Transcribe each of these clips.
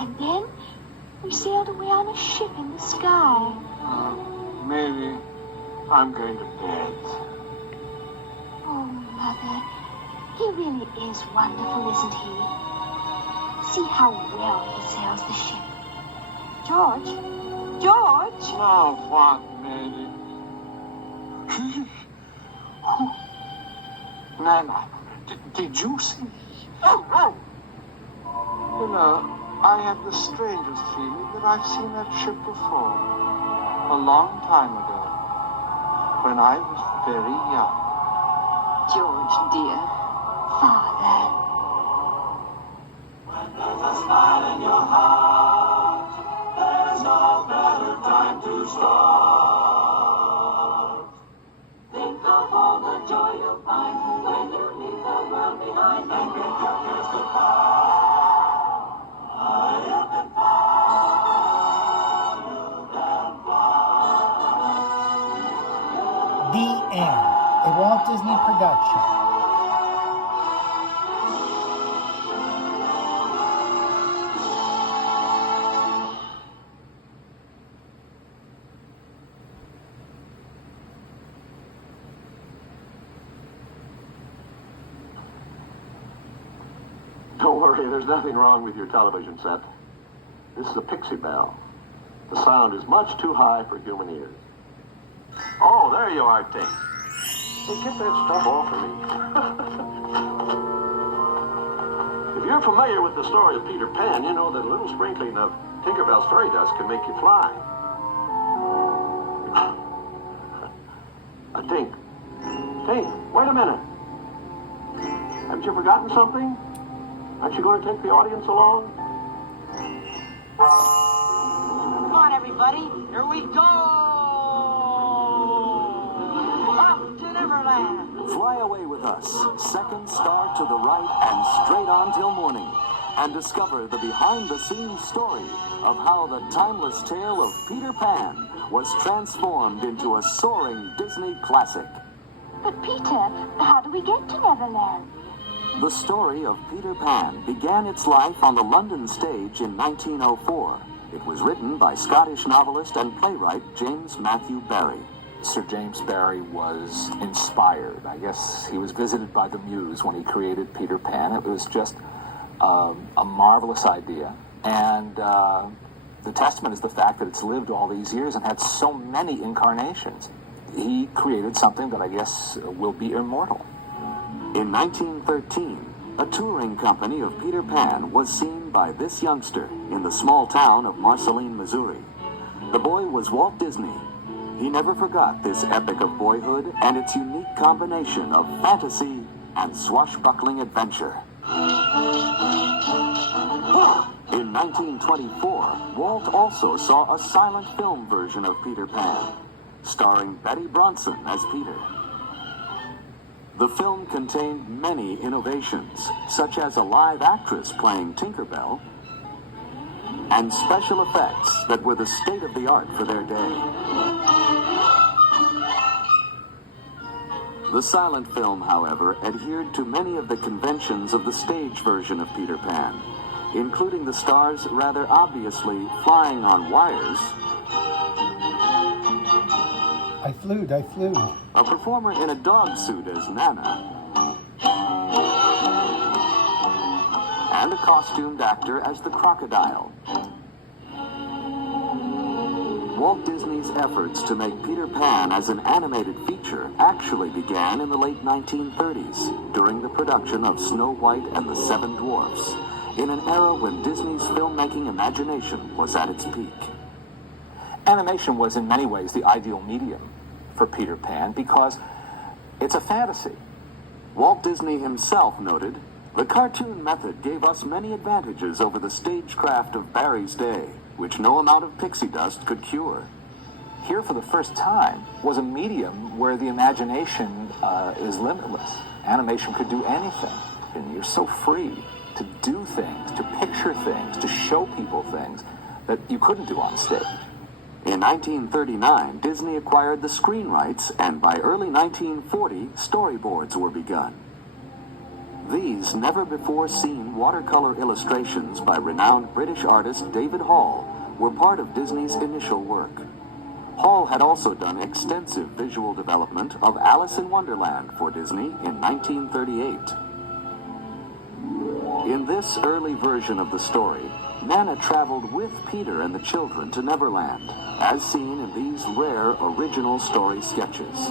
And then we sailed away on a ship in the sky. Maybe I'm going to bed. Oh, Mother, he really is wonderful, isn't he? See how well he sails the ship. George? George? Now what, Mary? Nana, did you see? Oh! You know, I have the strangest feeling that I've seen that ship before. A long time ago. When I was very young. George, dear. Father. When there's a smile in your heart, there's no better time to start. Think of all the joy you'll find when you leave the world behind and get your cares goodbye. High up and far, The End, a Walt Disney production. Don't worry, there's nothing wrong with your television set. This is a Pixie Bell. The sound is much too high for human ears. Oh, there you are, Tink. Hey, get that stuff off of me. If you're familiar with the story of Peter Pan, you know that a little sprinkling of Tinkerbell's fairy dust can make you fly. Tink. Tink, wait a minute. Haven't you forgotten something? Aren't you going to take the audience along? Come on, everybody. Here we go! Up to Neverland! Fly away with us, second star to the right and straight on till morning, and discover the behind-the-scenes story of how the timeless tale of Peter Pan was transformed into a soaring Disney classic. But Peter, how do we get to Neverland? The story of Peter Pan began its life on the London stage in 1904. It was written by Scottish novelist and playwright James Matthew Barrie. Sir James Barrie was inspired. I guess he was visited by the muse when he created Peter Pan. It was just a marvelous idea. And the testament is the fact that it's lived all these years and had so many incarnations. He created something that I guess will be immortal. In 1913, a touring company of Peter Pan was seen by this youngster in the small town of Marceline, Missouri. The boy was Walt Disney. He never forgot this epic of boyhood and its unique combination of fantasy and swashbuckling adventure. In 1924, Walt also saw a silent film version of Peter Pan, starring Betty Bronson as Peter. The film contained many innovations, such as a live actress playing Tinkerbell, and special effects that were the state-of-the-art for their day. The silent film, however, adhered to many of the conventions of the stage version of Peter Pan, including the stars rather obviously flying on wires, I flewed. a performer in a dog suit as Nana, and a costumed actor as the crocodile. Walt Disney's efforts to make Peter Pan as an animated feature actually began in the late 1930s during the production of Snow White and the Seven Dwarfs, in an era when Disney's filmmaking imagination was at its peak. Animation was in many ways the ideal medium for Peter Pan because it's a fantasy. Walt Disney himself noted, "The cartoon method gave us many advantages over the stagecraft of Barrie's day, which no amount of pixie dust could cure." Here, for the first time, was a medium where the imagination is limitless. Animation could do anything, and you're so free to do things, to picture things, to show people things that you couldn't do on stage. In 1939, Disney acquired the screen rights, and by early 1940, storyboards were begun. These never-before-seen watercolor illustrations by renowned British artist David Hall were part of Disney's initial work. Hall had also done extensive visual development of Alice in Wonderland for Disney in 1938. In this early version of the story, Nana traveled with Peter and the children to Neverland, as seen in these rare original story sketches.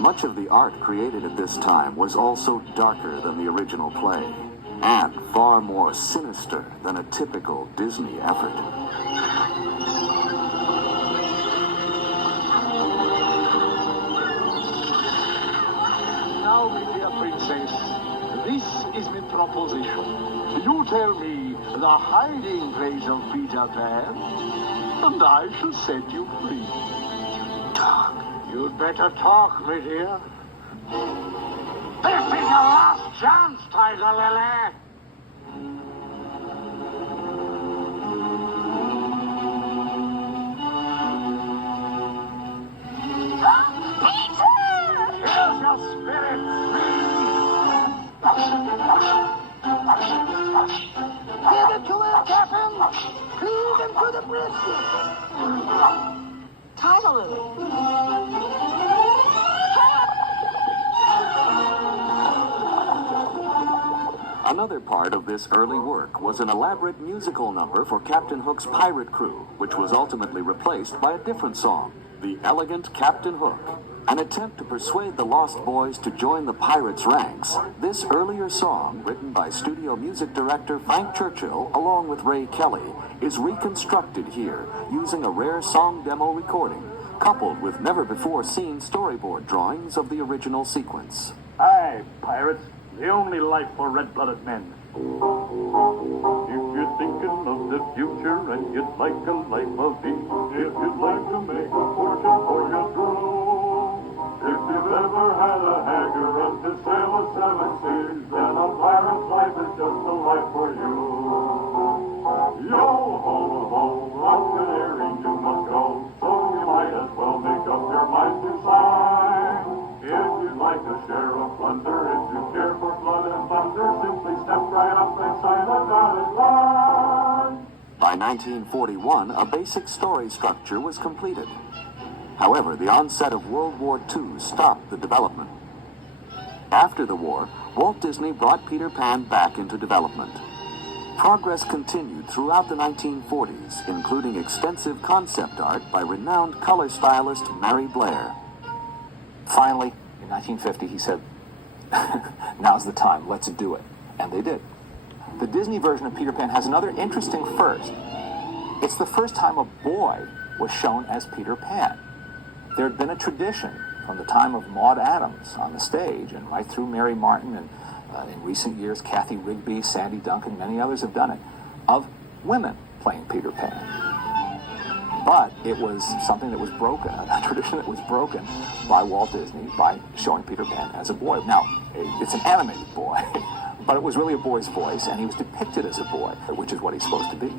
Much of the art created at this time was also darker than the original play, and far more sinister than a typical Disney effort. Now, my dear princess, this is my proposition. You tell me the hiding place of Peter Pan, and I shall set you free. Talk. You'd better talk, my dear. This is your last chance, Tiger Lily. Peter! Here's your spirit. Give it to him, Captain. Feed him to the brisket. Tiger Lily. Another part of this early work was an elaborate musical number for Captain Hook's pirate crew, which was ultimately replaced by a different song, The Elegant Captain Hook. An attempt to persuade the Lost Boys to join the pirates' ranks, this earlier song, written by studio music director Frank Churchill along with Ray Kelly, is reconstructed here using a rare song demo recording, coupled with never-before-seen storyboard drawings of the original sequence. Aye, pirates, the only life for red-blooded men. If you're thinking of the future and you'd like a life of ease, if you'd like to make a fortune for your crew, if you've ever had a hanger run to sail the seven seas, then a pirate's life is just the life for you. Yo ho ho, up to Erie you must go, so you might as well make up your mind to sign. If you'd like to share a plunder, if you care for blood and thunder, simply step right up and sign a dotted line. By 1941, a basic story structure was completed. However, the onset of World War II stopped the development. After the war, Walt Disney brought Peter Pan back into development. Progress continued throughout the 1940s, including extensive concept art by renowned color stylist Mary Blair. Finally, in 1950, he said, now's the time, let's do it. And they did. The Disney version of Peter Pan has another interesting first. It's the first time a boy was shown as Peter Pan. There had been a tradition from the time of Maude Adams on the stage and right through Mary Martin and in recent years Kathy Rigby, Sandy Duncan, many others have done it, of women playing Peter Pan. But it was something that was broken, a tradition that was broken by Walt Disney by showing Peter Pan as a boy. Now, it's an animated boy, but it was really a boy's voice, and he was depicted as a boy, which is what he's supposed to be.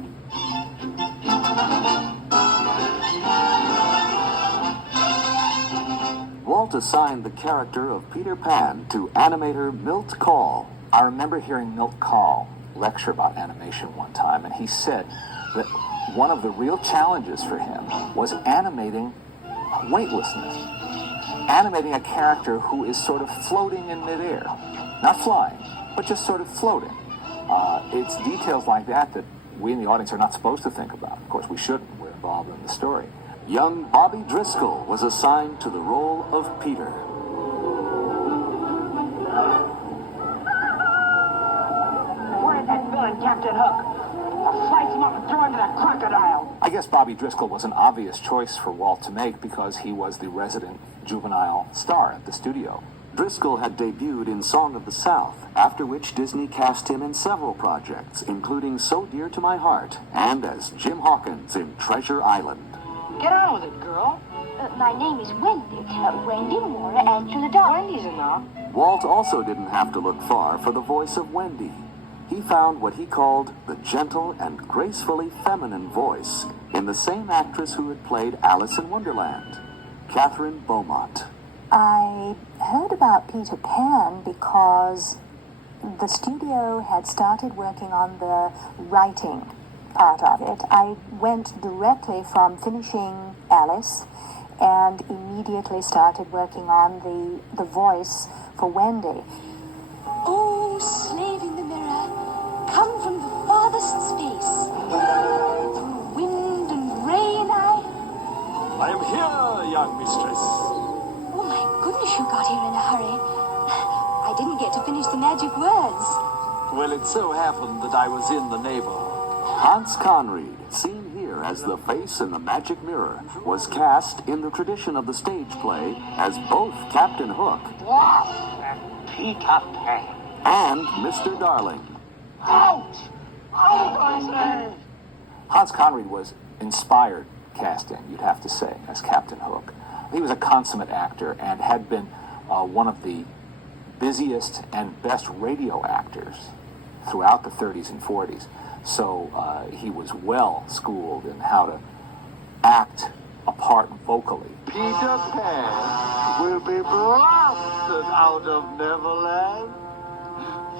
Walt assigned the character of Peter Pan to animator Milt Kahl. I remember hearing Milt Kahl lecture about animation one time, and he said that one of the real challenges for him was animating weightlessness. Animating a character who is sort of floating in midair. Not flying, but just sort of floating. It's details like that that we in the audience are not supposed to think about. Of course, we shouldn't. We're involved in the story. Young Bobby Driscoll was assigned to the role of Peter. Where is that villain, Captain Hook? I'll slice him up and throw him to that crocodile. I guess Bobby Driscoll was an obvious choice for Walt to make because he was the resident juvenile star at the studio. Driscoll had debuted in Song of the South, after which Disney cast him in several projects, including So Dear to My Heart and as Jim Hawkins in Treasure Island. Get on with it, girl. My name is Wendy. Wendy Moore, answer the door. Wendy's enough. Walt also didn't have to look far for the voice of Wendy. he found what he called the gentle and gracefully feminine voice in the same actress who had played Alice in Wonderland, Catherine Beaumont. I heard about Peter Pan because the studio had started working on the writing part of it. I went directly from finishing Alice and immediately started working on the voice for Wendy. Oh, slave in the mirror, come from the farthest space. Through wind and rain I am here, young mistress. Oh my goodness, you got here in a hurry. I didn't get to finish the magic words. Well, it so happened that I was in the neighborhood. Hans Conried, seen here as the face in the magic mirror, was cast in the tradition of the stage play as both Captain Hook Peter Pan. and Mr. Darling. Out! Out, I say! Hans Conried was inspired casting, you'd have to say, as Captain Hook. He was a consummate actor and had been one of the busiest and best radio actors throughout the 30s and 40s. So he was well schooled in how to act a part vocally. Peter Pan will be blasted out of Neverland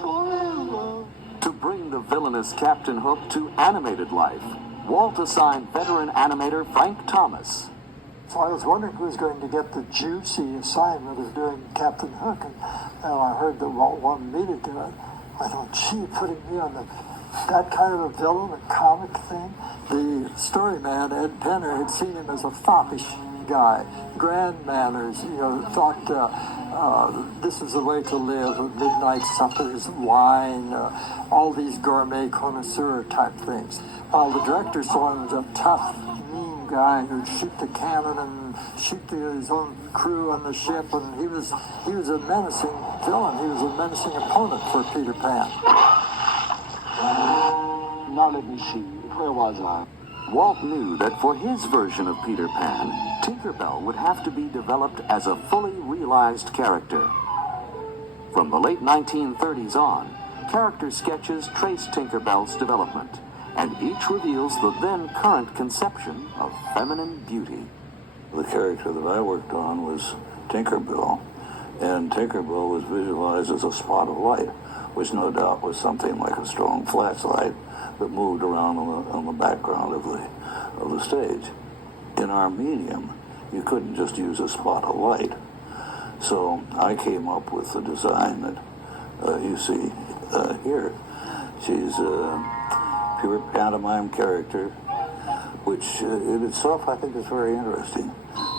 forever. To bring the villainous Captain Hook to animated life, Walt assigned veteran animator Frank Thomas. So I was wondering who was going to get the juicy assignment of doing Captain Hook, and I heard that Walt wanted me to do it. I thought, gee, putting me on that kind of a villain, a comic thing. The story man, Ed Penner, had seen him as a foppish guy, grand manners, thought this is the way to live, midnight suppers, wine, all these gourmet connoisseur type things. While the director saw him as a tough, mean guy who'd shoot the cannon and shoot his own crew on the ship, and he was a menacing villain. He was a menacing opponent for Peter Pan. Now let me see. Where was I? Walt knew that for his version of Peter Pan, Tinkerbell would have to be developed as a fully realized character. From the late 1930s on, character sketches trace Tinkerbell's development, and each reveals the then current conception of feminine beauty. The character that I worked on was Tinkerbell, and Tinkerbell was visualized as a spot of light, which no doubt was something like a strong flashlight that moved around on the background of the stage. In our medium, you couldn't just use a spot of light. So I came up with the design that you see here. She's a pure pantomime character, which in itself I think is very interesting.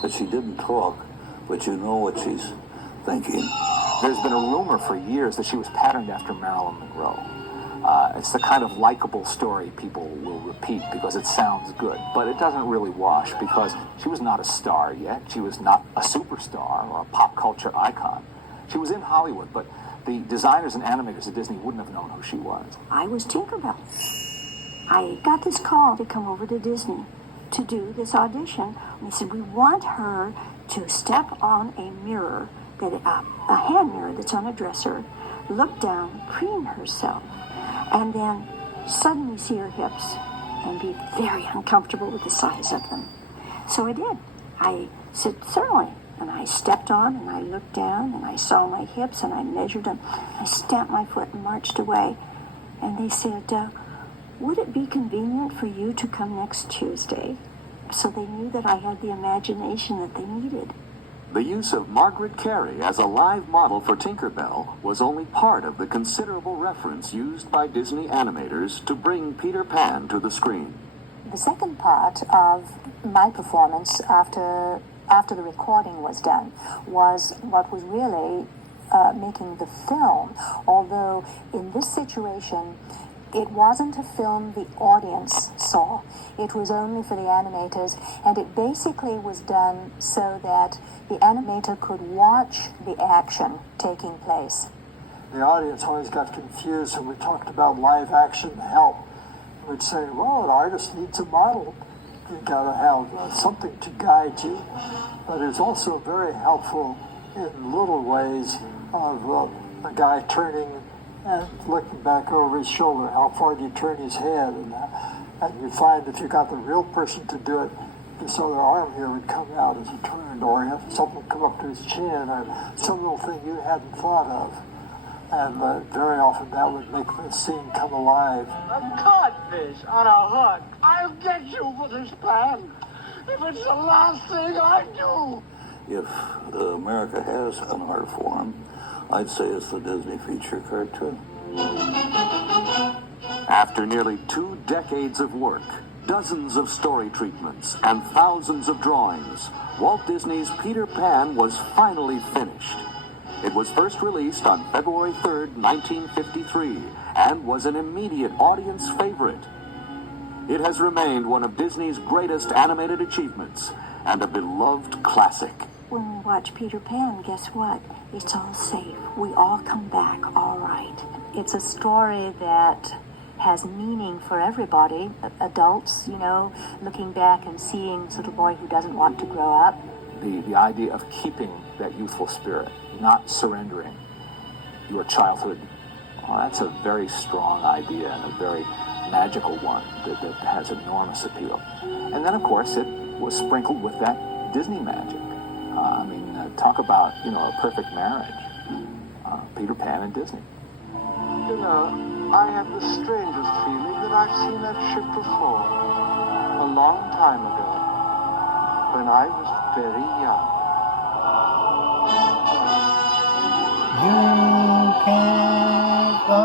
That she didn't talk, but you know what she's thinking. There's been a rumor for years that she was patterned after Marilyn Monroe. It's the kind of likable story people will repeat because it sounds good, but it doesn't really wash because she was not a star yet. She was not a superstar or a pop culture icon. She was in Hollywood, but the designers and animators at Disney wouldn't have known who she was. I was Tinkerbell. I got this call to come over to Disney to do this audition. And they said, we want her to step on a mirror, a hand mirror that's on a dresser, look down, preen herself, and then suddenly see her hips and be very uncomfortable with the size of them. So I did. I said, certainly. And I stepped on and I looked down and I saw my hips and I measured them. I stamped my foot and marched away. And they said, would it be convenient for you to come next Tuesday? So they knew that I had the imagination that they needed. The use of Margaret Carey as a live model for Tinkerbell was only part of the considerable reference used by Disney animators to bring Peter Pan to the screen. The second part of my performance after the recording was done was what was really making the film, although in this situation it wasn't a film the audience saw. It was only for the animators, and it basically was done so that the animator could watch the action taking place. The audience always got confused when we talked about live action help. We'd say, well, an artist needs a model. You gotta have something to guide you. But it's also very helpful in little ways of a guy turning looking back over his shoulder, how far do you turn his head? And you find if you got the real person to do it, this other arm here would come out as a turn, or something would come up to his chin, or some little thing you hadn't thought of. And very often that would make the scene come alive. A codfish on a hook. I'll get you for this plan. If it's the last thing I do. If America has an art form, I'd say it's the Disney feature cartoon. After nearly 2 decades of work, dozens of story treatments, and thousands of drawings, Walt Disney's Peter Pan was finally finished. It was first released on February 3rd, 1953, and was an immediate audience favorite. It has remained one of Disney's greatest animated achievements and a beloved classic. When we watch Peter Pan, guess what? It's all safe. We all come back all right. It's a story that has meaning for everybody, adults, looking back and seeing the little boy who doesn't want to grow up. The idea of keeping that youthful spirit, not surrendering your childhood, well, that's a very strong idea and a very magical one that has enormous appeal. And then, of course, it was sprinkled with that Disney magic. Talk about, a perfect marriage. Peter Pan and Disney. I have the strangest feeling that I've seen that ship before. A long time ago. When I was very young. You can't go.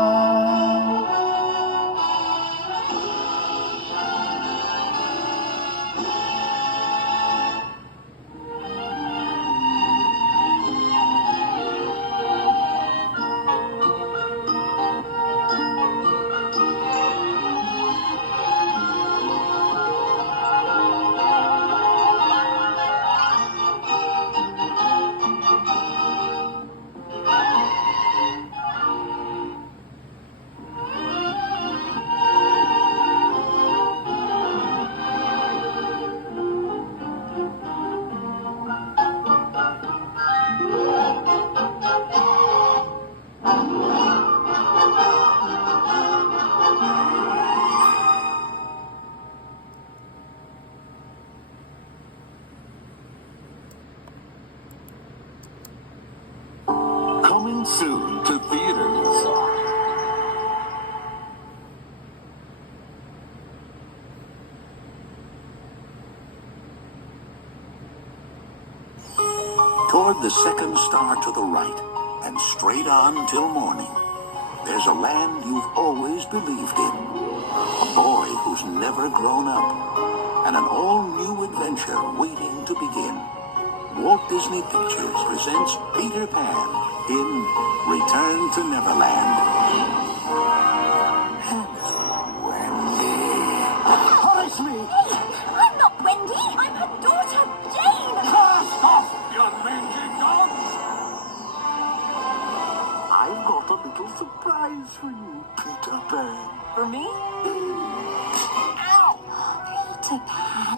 Coming soon to theaters. Toward the second star to the right, and straight on till morning, there's a land you've always believed in. A boy who's never grown up, and an all-new adventure waiting to begin. Walt Disney Pictures presents Peter Pan in Return to Neverland. Punish me! I'm not Wendy. I'm her daughter, Jane. Cast off, you mangy dog! I've got a little surprise for you, Peter Pan. For me? Ow! Peter Pan?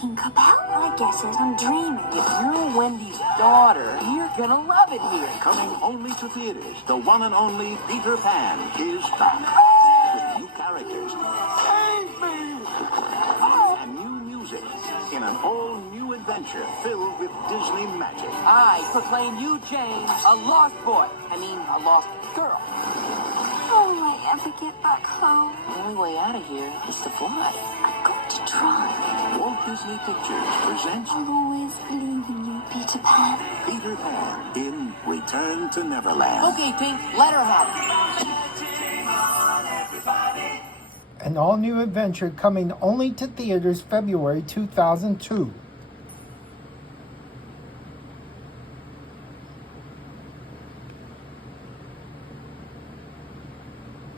Tinkerbell? My guess is I'm dreaming. If you're Wendy's daughter, you're gonna love it here. Coming only to theaters, the one and only Peter Pan is back. With new characters. Save me! And new music. In an all-new adventure filled with Disney magic. I proclaim you, Jane, a lost boy. A lost girl. How will I ever get back home? The only way out of here is to fly. I've got to try. Walt Disney Pictures presents I'll always believe in you, Peter Pan. Peter Pan in Return to Neverland. Okay, Pink, let her have it. An all-new adventure coming only to theaters February 2002.